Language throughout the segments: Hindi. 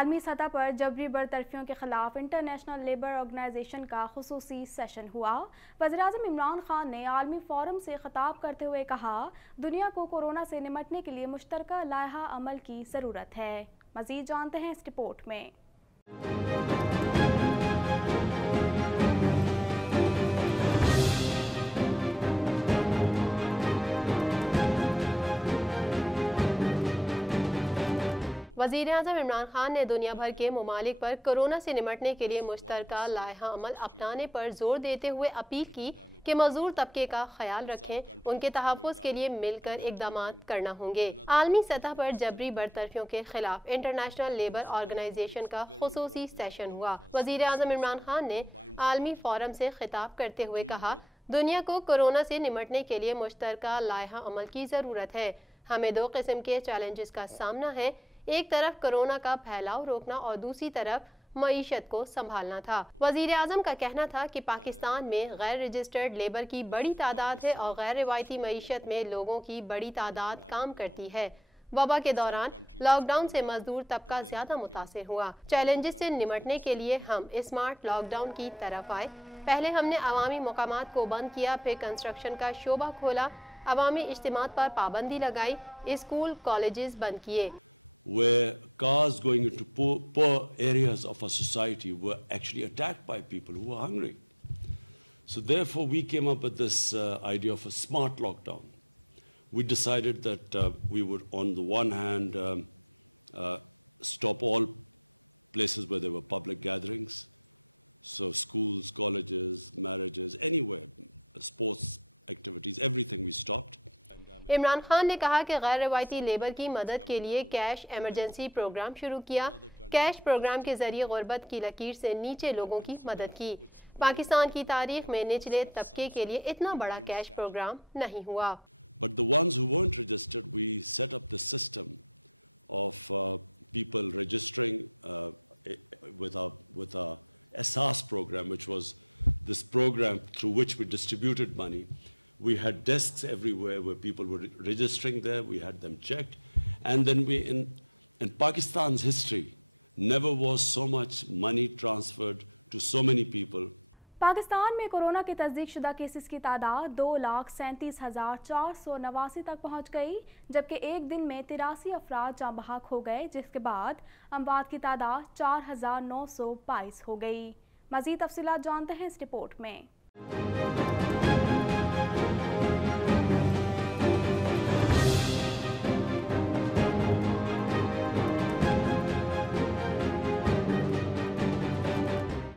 आलमी सतह पर जबरी बरतरफियों के खिलाफ इंटरनेशनल लेबर ऑर्गेनाइजेशन का खुसूसी सेशन हुआ। वज़ीर-ए-आज़म इमरान खान ने आलमी फोरम से खिताब करते हुए कहा, दुनिया को कोरोना से निपटने के लिए मुश्तरका लायहा अमल की ज़रूरत है। मज़ीद जानते हैं इस रिपोर्ट में। वज़ीर-ए-आज़म इमरान खान ने दुनिया भर के ममालिक पर कोरोना से निपटने के लिए मुश्तरका लायहा अमल अपनाने पर जोर देते हुए अपील की कि मजदूर तबके का ख्याल रखें, उनके तहफ़्फ़ुज़ के लिए मिलकर इक़दामात करना होंगे। आलमी सतह पर जबरी बरतरफियों के खिलाफ इंटरनेशनल लेबर ऑर्गेनाइजेशन का खुसूसी सेशन हुआ। वज़ीर-ए-आज़म इमरान खान ने आलमी फोरम से खिताब करते हुए कहा, दुनिया को कोरोना से निपटने के लिए मुश्तरका लायहा अमल की ज़रूरत है। हमें दो किस्म के चैलेंजेस का सामना है, एक तरफ कोरोना का फैलाव रोकना और दूसरी तरफ मईशत को संभालना था। वजीर आजम का कहना था कि पाकिस्तान में गैर रजिस्टर्ड लेबर की बड़ी तादाद है और गैर रिवायती मईशत में लोगों की बड़ी तादाद काम करती है। वबा के दौरान लॉकडाउन से मजदूर तबका ज्यादा मुतासिर हुआ। चैलेंजेस से निपटने के लिए हम स्मार्ट लॉकडाउन की तरफ आए। पहले हमने अवामी मकामात को बंद किया, फिर कंस्ट्रक्शन का शोबा खोला, अवामी इज्तिमात पर पाबंदी लगाई, स्कूल कॉलेजेस बंद किए। इमरान खान ने कहा कि गैर रवायती लेबर की मदद के लिए कैश एमरजेंसी प्रोग्राम शुरू किया। कैश प्रोग्राम के जरिए गुर्बत की लकीर से नीचे लोगों की मदद की। पाकिस्तान की तारीख में निचले तबके के लिए इतना बड़ा कैश प्रोग्राम नहीं हुआ। पाकिस्तान में कोरोना के तस्दीकशुदा केसेस की तादाद 2,37,489 तक पहुँच गई, जबकि एक दिन में 83 अफराद जाँ बहक हो गए, जिसके बाद अमवात की तादाद 4,922 हो गई। मज़ीद तफसीलात जानते हैं इस रिपोर्ट में।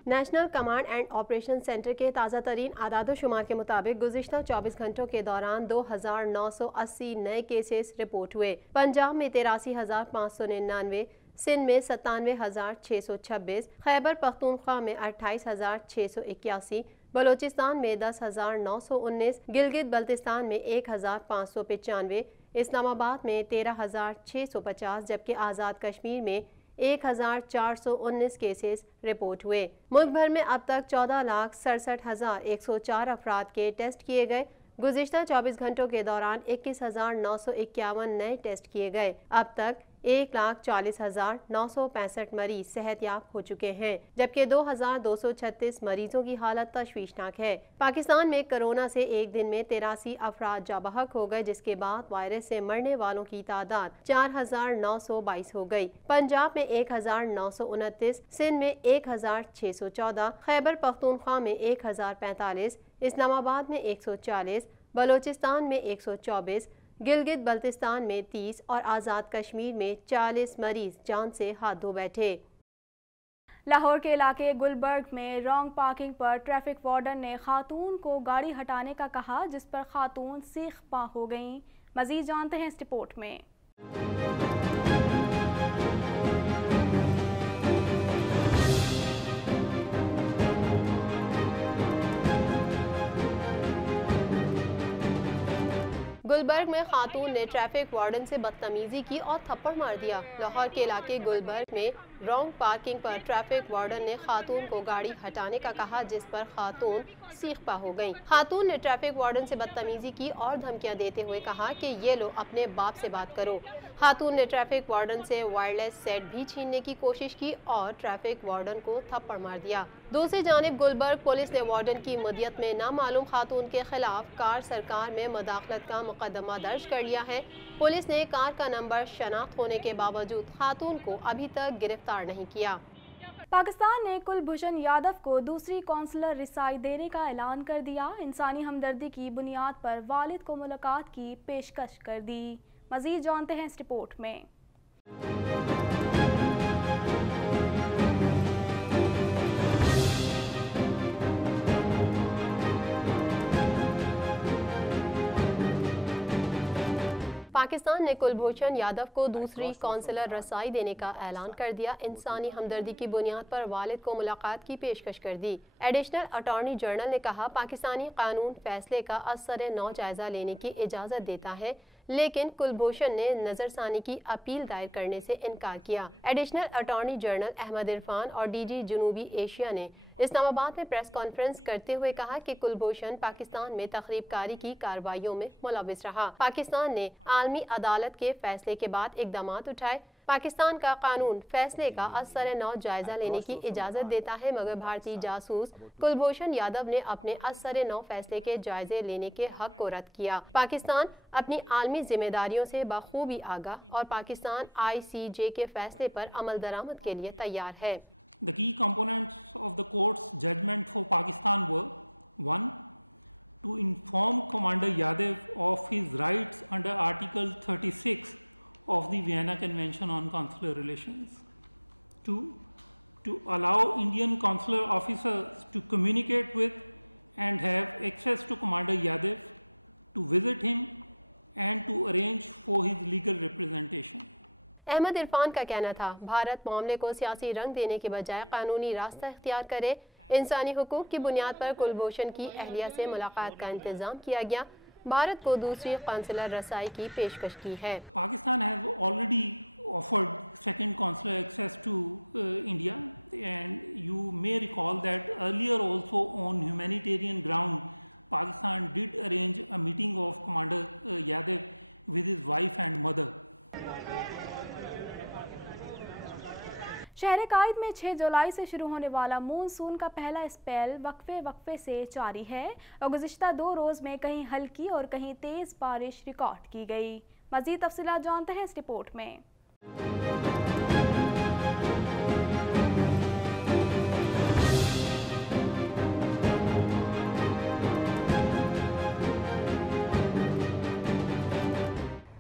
National command and operation centre के ताज़ा तरीन आदाद-ओ-शुमार के मुताबिक गुज़िश्ता 24 घंटों के दौरान 2,980 नए केसेस रिपोर्ट हुए। पंजाब में 83,599, सिंध में 97,626, खैबर पख्तूनख्वा में 28,681, बलोचिस्तान में 10,919, गिलगित बल्तिस्तान में 1,595, इस्लामाबाद में 13,650, जबकि आज़ाद कश्मीर में 1,419 केसेस रिपोर्ट हुए। मुल्क भर में अब तक 14,67,104 अफराद के टेस्ट किए गए। गुज़िश्ता 24 घंटों के दौरान 21,951 नए टेस्ट किए गए। अब तक 1,40,965 मरीज सेहतयाब हो चुके हैं, जबकि 2,236 मरीजों की हालत तशवीशनाक है। पाकिस्तान में कोरोना से एक दिन में 83 अफराद जाँ बहक हो गए, जिसके बाद वायरस से मरने वालों की तादाद 4,922 हो गई। पंजाब में 1,929, सिंध में 1,614, खैबर पख्तूनख्वा में 1,045, इस्लामाबाद में 140, बलोचिस्तान में 124, गिलगित बल्तिस्तान में 30 और आज़ाद कश्मीर में 40 मरीज जान से हाथ धो बैठे। लाहौर के इलाके गुलबर्ग में रॉन्ग पार्किंग पर ट्रैफिक वार्डन ने खातून को गाड़ी हटाने का कहा, जिस पर खातून सीख पा हो गईं। मजीद जानते हैं इस रिपोर्ट में। गुलबर्ग में खातून ने ट्रैफिक वार्डन से बदतमीजी की और थप्पड़ मार दिया। लाहौर के इलाके गुलबर्ग में रॉन्ग पार्किंग पर ट्रैफिक वार्डन ने खातून को गाड़ी हटाने का कहा, जिस पर खातून सीख-पा हो गईं। खातून ने ट्रैफिक वार्डन से बदतमीजी की और धमकियां देते हुए कहा कि ये लो अपने बाप से बात करो। खातून ने ट्रैफिक वार्डन से वायरलेस सेट भी छीनने की कोशिश की और ट्रैफिक वार्डन को थप्पड़ मार दिया। दूसरी जानिब गुलबर्ग पुलिस ने वार्डन की मदियत में नामालूम खातून के खिलाफ कार सरकार में मुदाखलत का मुकदमा दर्ज कर लिया है। पुलिस ने कार का नंबर शनाख्त होने के बावजूद खातून को अभी तक गिरफ्तार नहीं किया। पाकिस्तान ने कुलभूषण यादव को दूसरी कौंसलर रिसाई देने का ऐलान कर दिया। इंसानी हमदर्दी की बुनियाद पर वालिद को मुलाकात की पेशकश कर दी। मजीद जानते हैं इस रिपोर्ट में। पाकिस्तान ने कुलभूषण यादव को दूसरी कौंसलर रसाई देने का ऐलान कर दिया। इंसानी हमदर्दी की बुनियाद पर वालिद को मुलाकात की पेशकश कर दी। एडिशनल अटॉर्नी जनरल ने कहा, पाकिस्तानी कानून फैसले का असर नौ जायजा लेने की इजाज़त देता है, लेकिन कुलभूषण ने नजरसानी की अपील दायर करने से इनकार किया। Additional attorney general Ahmad Irfan और डीजी जनूबी एशिया ने इस्लामाबाद में प्रेस कॉन्फ्रेंस करते हुए कहा कि कुलभूषण पाकिस्तान में तखरीबकारी की कार्रवाइयों में मुलविस रहा। पाकिस्तान ने आलमी अदालत के फैसले के बाद इक़दामात उठाए। पाकिस्तान का कानून फैसले का असर नौ जायजा लेने की इजाज़त देता है, मगर भारतीय जासूस कुलभूषण यादव ने अपने असर नौ फैसले के जायजे लेने के हक को रद्द किया। पाकिस्तान अपनी आलमी जिम्मेदारियों से बखूबी आगाह और पाकिस्तान ICJ के फैसले पर अमल दरामद के लिए तैयार है। अहमद इरफान का कहना था, भारत मामले को सियासी रंग देने के बजाय कानूनी रास्ता इख्तियार करे। इंसानी हुकूक की बुनियाद पर कुलभूषण की अहलिया से मुलाकात का इंतजाम किया गया। भारत को दूसरी कौंसलर रसाई की पेशकश की है। शहर कायद में 6 जुलाई से शुरू होने वाला मानसून का पहला स्पेल वक्फे से जारी है और गुज़िश्ता 2 रोज़ में कहीं हल्की और कहीं तेज़ बारिश रिकॉर्ड की गई। मज़ीद तफसीलात जानते हैं इस रिपोर्ट में।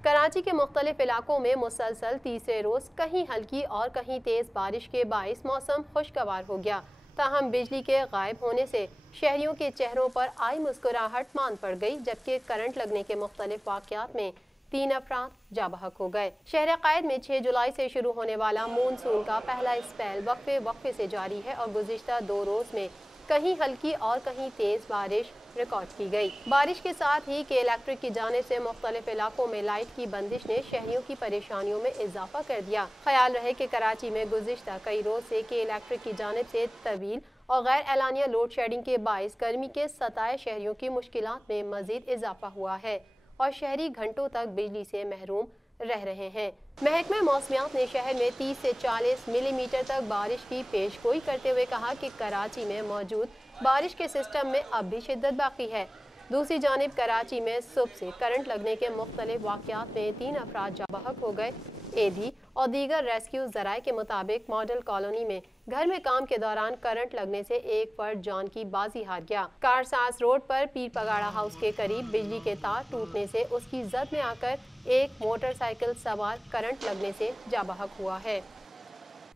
कराची के मुख्तलिफ इलाकों में मुसलसल तीसरे रोज़ कहीं हल्की और कहीं तेज़ बारिश के बाइस मौसम खुशगवार हो गया। ताहम बिजली के गायब होने से शहरियों के चेहरों पर आई मुस्कुराहट मान पड़ गई, जबकि करंट लगने के मुख्तलिफ वाक़यात में 3 अफराद जा बहक हो गए। शहर कायद में 6 जुलाई से शुरू होने वाला मानसून का पहला स्पेल वक्फे से जारी है और गुज़िश्ता 2 रोज़ में कहीं हल्की और कहीं तेज़ बारिश रिकॉर्ड की गई। बारिश के साथ ही के इलेक्ट्रिक की जानिब से मुख्तलिफ इलाकों में लाइट की बंदिश ने शहरियों की परेशानियों में इजाफा कर दिया। ख्याल रहे कि कराची में गुज़िश्ता कई रोज से के इलेक्ट्रिक की जानिब से तवील और गैर एलानिया लोड शेडिंग के बाइस गर्मी के सताए शहरियों की मुश्किलात में मजीद इजाफा हुआ है और शहरी घंटों तक बिजली से महरूम रह रहे हैं। महकमे मौसमियात ने शहर में 30 से 40 मिलीमीटर तक बारिश की पेशगोई करते हुए कहा कि कराची में मौजूद बारिश के सिस्टम में अब भी शिद्दत बाकी है। दूसरी जानिब कराची में सुबह से करंट लगने के मुख्तलिफ वाक़यात में 3 अफराद जा बहक हो गए। एडी और दीगर रेस्क्यू ज़राए के मुताबिक मॉडल कॉलोनी में घर में काम के दौरान करंट लगने से एक फर्द जान की बाजी हार गया। कारसाज रोड पर पीर पगाड़ा हाउस के करीब बिजली के तार टूटने से उसकी जद में आकर एक मोटरसाइकिल सवार करंट लगने से जा बहक हुआ है।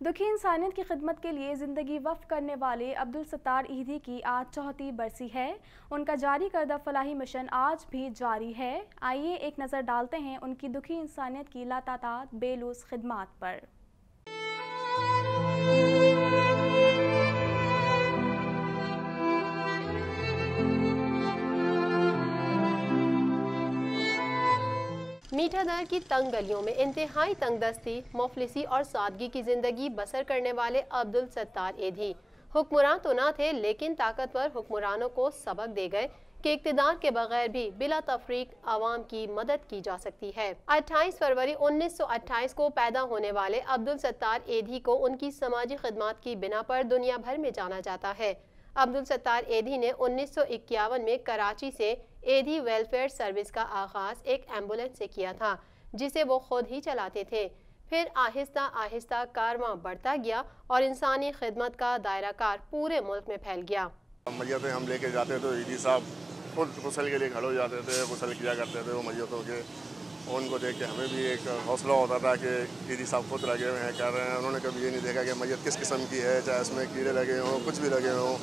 दुखी इंसानियत की खिदमत के लिए ज़िंदगी वक्फ करने वाले अब्दुल सत्तार ईदी की आज 34वीं बरसी है। उनका जारी करदा फलाही मिशन आज भी जारी है। आइए एक नज़र डालते हैं उनकी दुखी इंसानियत की लातादाद बेलूस खिदमात पर। मीठा दर की तंग गलियों में इंतहाई तंगदस्ती, मुफलिसी और सादगी की जिंदगी बसर करने वाले अब्दुल सत्तार एधी हुक्मरान तो ना थे, लेकिन ताकतवर हुक्मरानों को सबक दे गए कि इक़्तिदार के बगैर भी बिला तफरीक आवाम की मदद की जा सकती है। 28 फरवरी 1928 को पैदा होने वाले अब्दुल सत्तार एधी को उनकी समाजी खिदमत की बिना पर दुनिया भर में जाना जाता है। अब्दुल सत्तार एधी ने 1951 में कराची से एधी वेलफेयर सर्विस का आगाज एक एम्बुलेंस से किया था, जिसे वो खुद ही चलाते थे। फिर आहिस्ता आहिस्ता कारवां बढ़ता गया और इंसानी खिदमत का दायरा कार पूरे मुल्क में फैल गया। मैयतें हम लेके जाते तो ईदी साहब खुद गुसल के लिए खड़े हो जाते थे, गुसल किया करते थे वो मैयतों के। उनको देख के हमें भी एक हौसला होता था कि ईदी साहब खुद लगे हुए हैं, कर रहे हैं। उन्होंने कभी ये नहीं देखा कि मैयत किस किस्म की है, चाहे उसमें कीड़े लगे हों, कुछ भी लगे हों।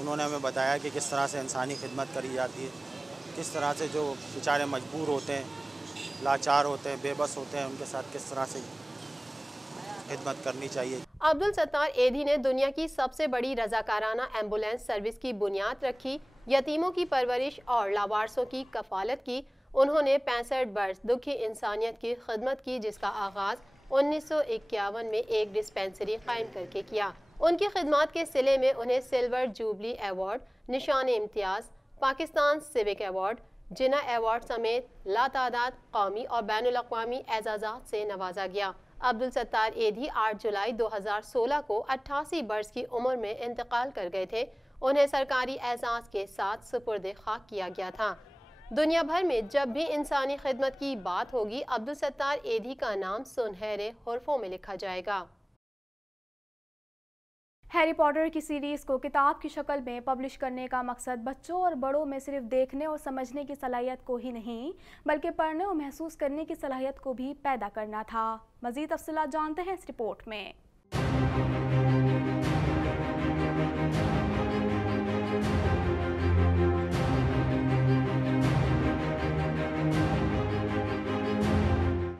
उन्होंने हमें बताया कि किस तरह से इंसानी खिदमत करी जाती है, किस तरह से जो बेचारे मजबूर होते हैं, लाचार होते हैं, बेबस होते हैं, उनके साथ किस तरह से खिदमत करनी चाहिए। अब्दुल सत्तार एधी ने दुनिया की सबसे बड़ी रजाकाराना एम्बुलेंस सर्विस की बुनियाद रखी, यतीमों की परवरिश और लावारसों की कफालत की। उन्होंने 65 बरस दुखी इंसानियत की खिदमत की, जिसका आगाज 1951 में एक डिस्पेंसरी कायम करके किया। उनकी खिदमत के सिले में उन्हें सिल्वर जुबली अवार्ड, निशान इम्तियाज, पाकिस्तान सिविक अवार्ड, जिना अवार्ड समेत लातादाद कौमी और बैनुल-अक़वामी एजाज़ात से नवाजा गया। अब्दुल सत्तार एधी 8 जुलाई 2016 को 88 बरस की उम्र में इंतकाल कर गए थे। उन्हें सरकारी एजाज़ के साथ सुपुर्द खाक किया गया था। दुनिया भर में जब भी इंसानी खिदमत की बात होगी, अब्दुल सत्तार एधी का नाम सुनहरे हुर्फों में लिखा जाएगा। हैरी पॉटर की सीरीज़ को किताब की शक्ल में पब्लिश करने का मकसद बच्चों और बड़ों में सिर्फ देखने और समझने की सलाहियत को ही नहीं, बल्कि पढ़ने और महसूस करने की सलाहियत को भी पैदा करना था। मज़ीद तफसीलात जानते हैं इस रिपोर्ट में।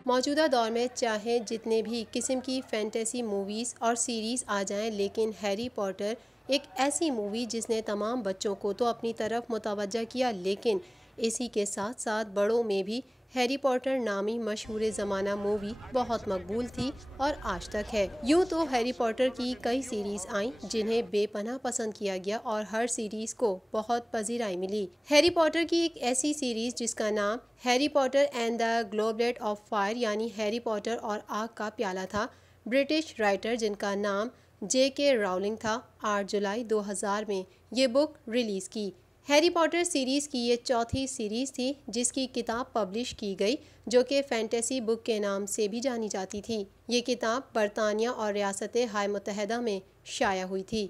मौजूदा दौर में चाहे जितने भी किस्म की फैंटेसी मूवीज़ और सीरीज़ आ जाएं, लेकिन हैरी पॉटर एक ऐसी मूवी जिसने तमाम बच्चों को तो अपनी तरफ मुतवज्जा किया, लेकिन इसी के साथ साथ बड़ों में भी हैरी पॉटर नामी मशहूर ज़माना मूवी बहुत मकबूल थी और आज तक है। यूँ तो हैरी पॉटर की कई सीरीज़ आईं जिन्हें बेपनाह पसंद किया गया और हर सीरीज़ को बहुत पजीराई मिली। हैरी पॉटर की एक ऐसी सीरीज़ जिसका नाम Harry Potter and the goblet of fire यानी हैरी पॉटर और आग का प्याला था, ब्रिटिश राइटर जिनका नाम J.K. राउलिंग था, 8 जुलाई 2000 में ये बुक रिलीज़ की। हैरी पॉटर सीरीज़ की ये चौथी सीरीज़ थी जिसकी किताब पब्लिश की गई, जो कि फैंटेसी बुक के नाम से भी जानी जाती थी। ये किताब बरतानिया और रियासत हाय मुत्तहदा में शाया हुई थी।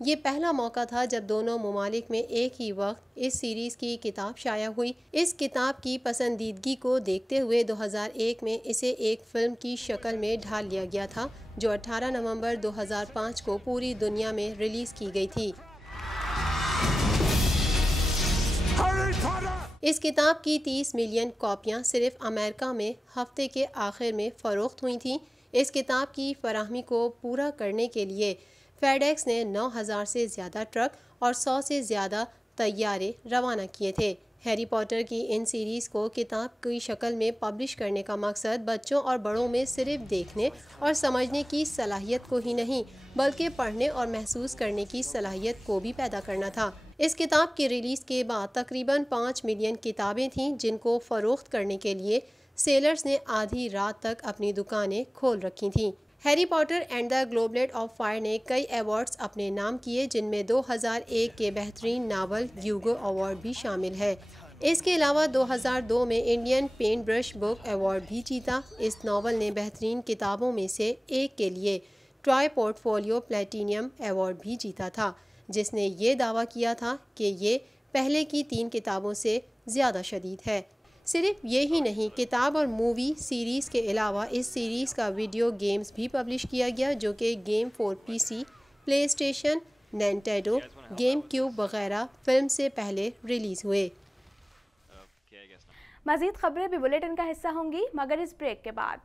ये पहला मौका था जब दोनों ममालिक में एक ही वक्त इस सीरीज़ की किताब शाया हुई। इस किताब की पसंदीदगी को देखते हुए 2001 में इसे एक फ़िल्म की शक्ल में ढाल लिया गया था, जो 18 नवंबर 2005 को पूरी दुनिया में रिलीज़ की गई थी। इस किताब की 30 मिलियन कॉपियाँ सिर्फ अमेरिका में हफ्ते के आखिर में फ़रोख्त हुई थीं। इस किताब की फराहमी को पूरा करने के लिए फेडेक्स ने 9000 से ज़्यादा ट्रक और 100 से ज़्यादा तैयारे रवाना किए थे। हैरी पॉटर की इन सीरीज़ को किताब की शक्ल में पब्लिश करने का मकसद बच्चों और बड़ों में सिर्फ देखने और समझने की सलाहियत को ही नहीं, बल्कि पढ़ने और महसूस करने की सलाहियत को भी पैदा करना था। इस किताब की रिलीज़ के बाद तकरीबन 5 मिलियन किताबें थीं, जिनको फ़रोख्त करने के लिए सेलर्स ने आधी रात तक अपनी दुकानें खोल रखी थीं। Harry Potter and the goblet of fire ने कई अवार्ड्स अपने नाम किए, जिनमें 2001 के बेहतरीन नावल ह्यूगो अवार्ड भी शामिल है। इसके अलावा 2002 में Indian paint brush book award भी जीता। इस नावल ने बेहतरीन किताबों में से एक के लिए ट्राई पोर्टफोलियो प्लेटिनियम अवार्ड भी जीता था, जिसने ये दावा किया था कि ये पहले की 3 किताबों से ज़्यादा शदीद है। सिर्फ ये ही नहीं, किताब और मूवी सीरीज़ के अलावा इस सीरीज़ का वीडियो गेम्स भी पब्लिश किया गया, जो कि game for PC, play station, Nintendo, game cube वगैरह फिल्म से पहले रिलीज़ हुए। मज़ीद खबरें भी बुलेटिन का हिस्सा होंगी, मगर इस ब्रेक के बाद।